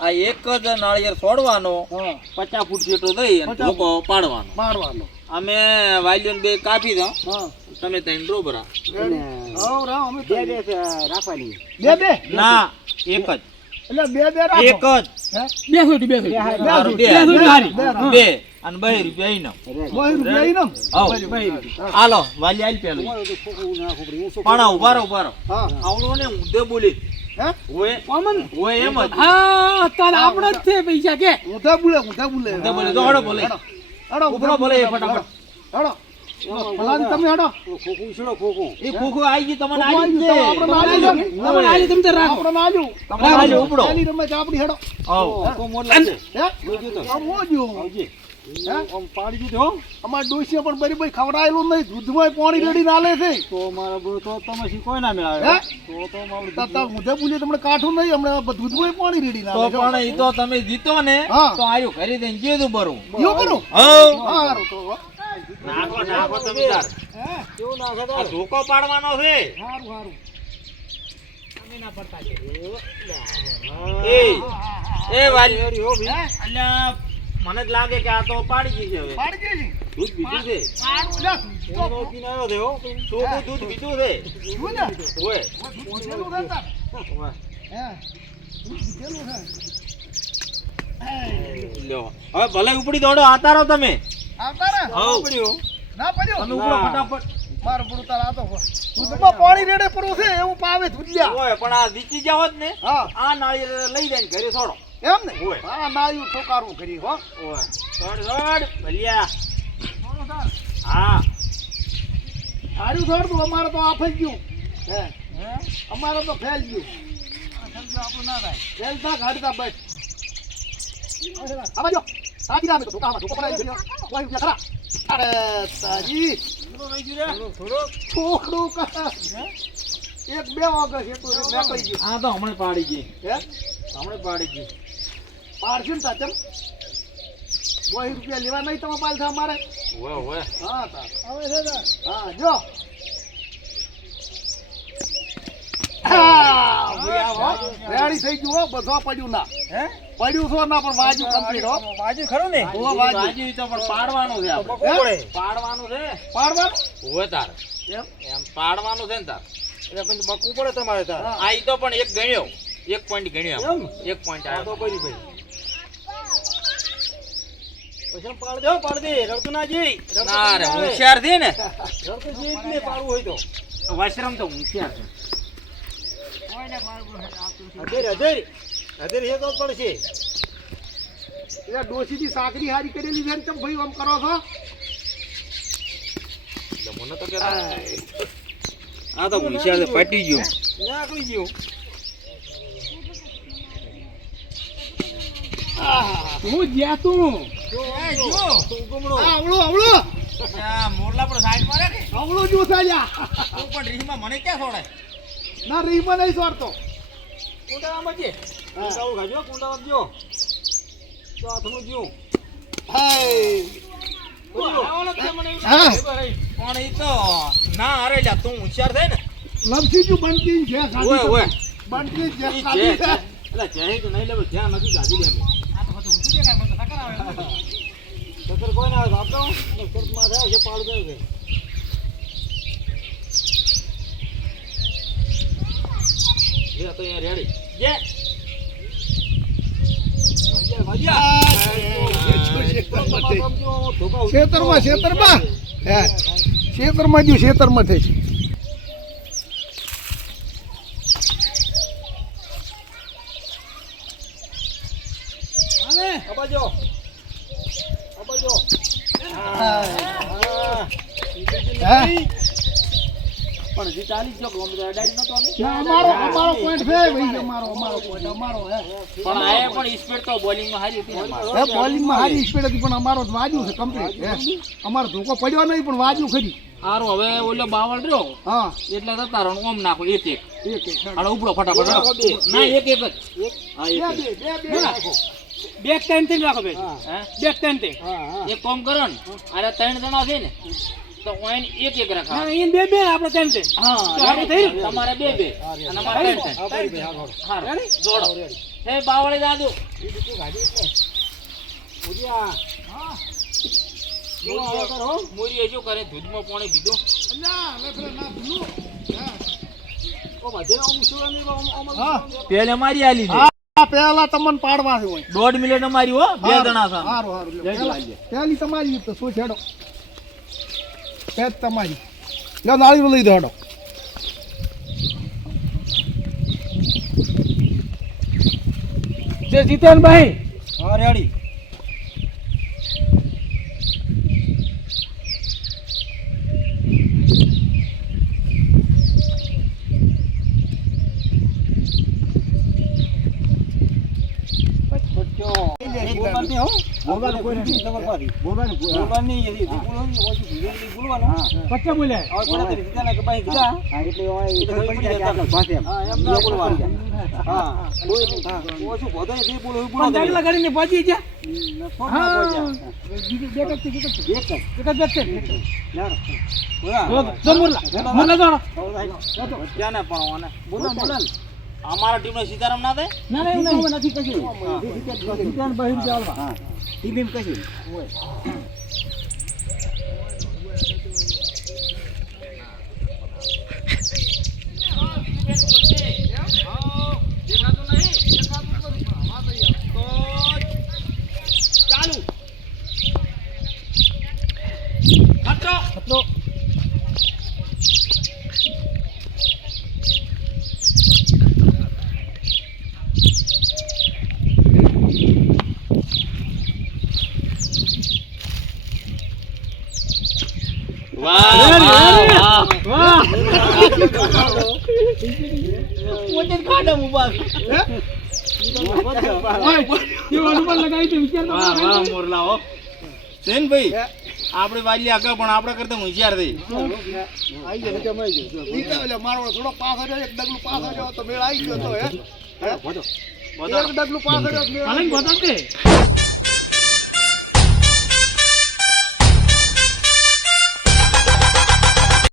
આ એક જ નાળિયેર છોડવાનો 50 ફૂટ જેટલો દઈ અને ધોકો પાડવાનો અમે વાલ્યોને બે કાપી દો તમે ત્રણ બરોબર રાખવાની ના એક જ એટલે બે રાખો એક જ બે અને 2 રૂપિયા ઈનો હાલો વાલી આલ પેલું પણ ઉભારો આવડો ને ઊંધે બોલી ઓય એમ જ હા તાર આપણે જ છે પૈસા કે ઊંધે બોલે તો હડો બોલે ઉભરો બોલે ફટાફટ હડો ભલાજી તમે હડો એ ખોખો આઈ ગઈ તમને આઈ ગઈ તમને આલી તમે રાખો આપણે આજુ તમારે આલી ઉપડો આલી રમે આપણી હડો તો મોર લાગે આમ પાડી દીધો અમાર ડોસીએ પણ બરી ખવડાયેલું નહીં દૂધમાં પાણી રેડી નાલે છે તો મારા બરો તો તમે શીખોય ના મેળાવે તો મારું તો મુજે બોલી તમને કાઠું નહીં હમણે દૂધમાં પાણી રેડી નાલે તો પણ ઈ તો તમે જીતો ને તો આયો ઘરે દઈને કીધું બરું યો કરું હારું તો નાખો તમે તાર કેવું નાખે તો આ ધોકો પાડવાનો છે હારું અમે ના પડતા એ વાલી અલ્યા મને જ લાગે કે આ તો પાડી ગઈ છે હવે પાડી ગઈ દૂધ પીધું છે પાડું લે તો પીને આવ્યો છે હો તો દૂધ પીધું છે શું ને ઓય પૂછેલું રહેતા હે પૂછેલું છે લ્યો હવે ભલે ઉપડી દોડો આતારો તમે આવતા રે હા પડ્યો ના પડ્યો તમે ઉપડો ફટાફટ મારું બડું તાર આતો દૂધમાં પાણી રેડે પડું છે એવું પાવે દૂધિયા ઓય પણ આ દીચી જાવ જ ને હા આ નાળિયેર લઈ જઈને ઘરે છોડો એમ ને ઓય. હા નાયું ઠોકારું કરી હો ઓય છોડ ભલિયા હા હારું છોડ તું અમારે તો આ ફેલ ગયું હે અમારે તો ફેલ ગયું આપણું ના થાય ફેલ થા કાઢતા બસ આવા જો સાજી રામે તો ઠોકાવા ઠોકા પડાઈ ગયો કોઈ રૂપિયા ખરા અરે તાજી થોડું કા એક બે વાગે છે તો નીકળી ગયું આ તો હમણે પાડી ગઈ હે હમણે પાડી ગઈ પાડશું ને તાચમ 20 રૂપિયા લેવા નહીં તમે પાલતા અમારે ઓય ઓય હા તા હવે છે તા હા જો રેડી થઈ ગયું હો બધો પડ્યું ના હે પડ્યું છો ના પણ વાજુ કમ્પ્લીટ હો વાજુ ખરું ને ઓ વાજુ વાજી તો પણ પાડવાનું છે આપણે પાડવાનું છે પાડવાનું ઓય તાર એમ એમ પાડવાનું છે ને તાર એટલે પછી બકવું પડે તમારે તાર આ ઈ તો પણ એક ગણ્યો 1 પોઈન્ટ ગણ્યો એમ 1 પોઈન્ટ આ તો આવ્યો કરી ભાઈ પછી પાડ દે રડતું ના જી ના રે હોશિયાર છે ને રડતું જી એટલે પાડવું હોય તો વશરમ તો હોશિયાર છે હજેર હે તો પડશે એટલે ડોસીથી સાકરી હારી કરેલી બેન ચમ ભાઈ આમ કરો છો મને તો કેતા આ તો હોશિયાર છે પટી ગયો નાખી ગયું હું જ્યાં તું આવળો આ મોરલા પર સાઈડ માં રાખે આવળો જો સાજા તો પણ રીહમાં મને ક્યાં છોડાય ના રીમાં નહીં સોરતો કુંડામાં છે કુંડાવું ખાજો કુંડાવા જો તો હાથનું જ્યું હા પણ ઈ તો ના અરે લ્યા તું હોશિયાર થાય ને લમસી જો બનતી છે ઓય ઓય બનતી છે ઈ સાદી છે એટલે જહે તો નહીં લેવો જ્યાં નથી ગાડી લે આ તો બધું ઊંધું દેખાય મને તો ટક્કર આવે ચક્કર કોઈ ના આવે આપતો ચક્કરમાં થાય છે પાડ ગયો છે લે તો અહીંયા રેડી જે ખેતરમાં હે ખેતરમાં જો ખેતરમાં થઈ અબાજો પણ જે 40 જો ગોમ ડાયરેક્ટ નતો અમે અમારો પોઈન્ટ છે ભાઈ અમારો પોઈન્ટ અમારો હે પણ આએ પણ સ્પીડ તો બોલિંગ માં હારી હતી હે બોલિંગ માં હારી સ્પીડ હતી પણ અમારો વાજુ છે કમ્પ્લીટ હે અમારો ધોકો પડ્યો નહીં પણ વાજુ ખરી હારું હવે ઓલો બાવળ રહ્યો હા એટલે જતા રહો ઓમ નાખો એક એક અને ઉપડો ફટાફટ ના એક જ હા એક બે નાખો બેક ટાઈમ થી રાખો ભાઈ હે બેક ટાઈમ થી હા એક કામ કરો ને અરે 3 જણા છે ને તો ઓઈન એક રાખા ના ઈન બે આપણે ટાઈમ થી હા તો આપણે થઈ તમારે બે અને અમારે 3 ભાઈ હા જોડો હે બાવળે દાદુ મુરીએ શું કરે દૂધમાં પાણી પીધું પેલે મારી આલી છે હા પેલા તમને પાડવા છે હોય 1.5 મિનિટ મારી હો બે જણા સામે હારું હારું પેલી તમારી તો શું છેડો પેજ તમારી લો નાળી લઈ દો હેડો જે જીતેનભાઈ હા રેડી પચ્ચા બોલ્યા પણ દાખલા કરીને પહોંચી ગયા અમારા ટીમ નો સીતારામ ના થાય ના એવું નથી કશું બહાર ચાલવા ચાલુ ખતરો આપડે વાલી આગળ પણ આપડા કરતા હોશિયાર થઈ મારો થોડો પાસ હજો એક ડગલું પાસ હજો તો મેળ આવી ગયો તો હે એક ડગલું પાસ હજો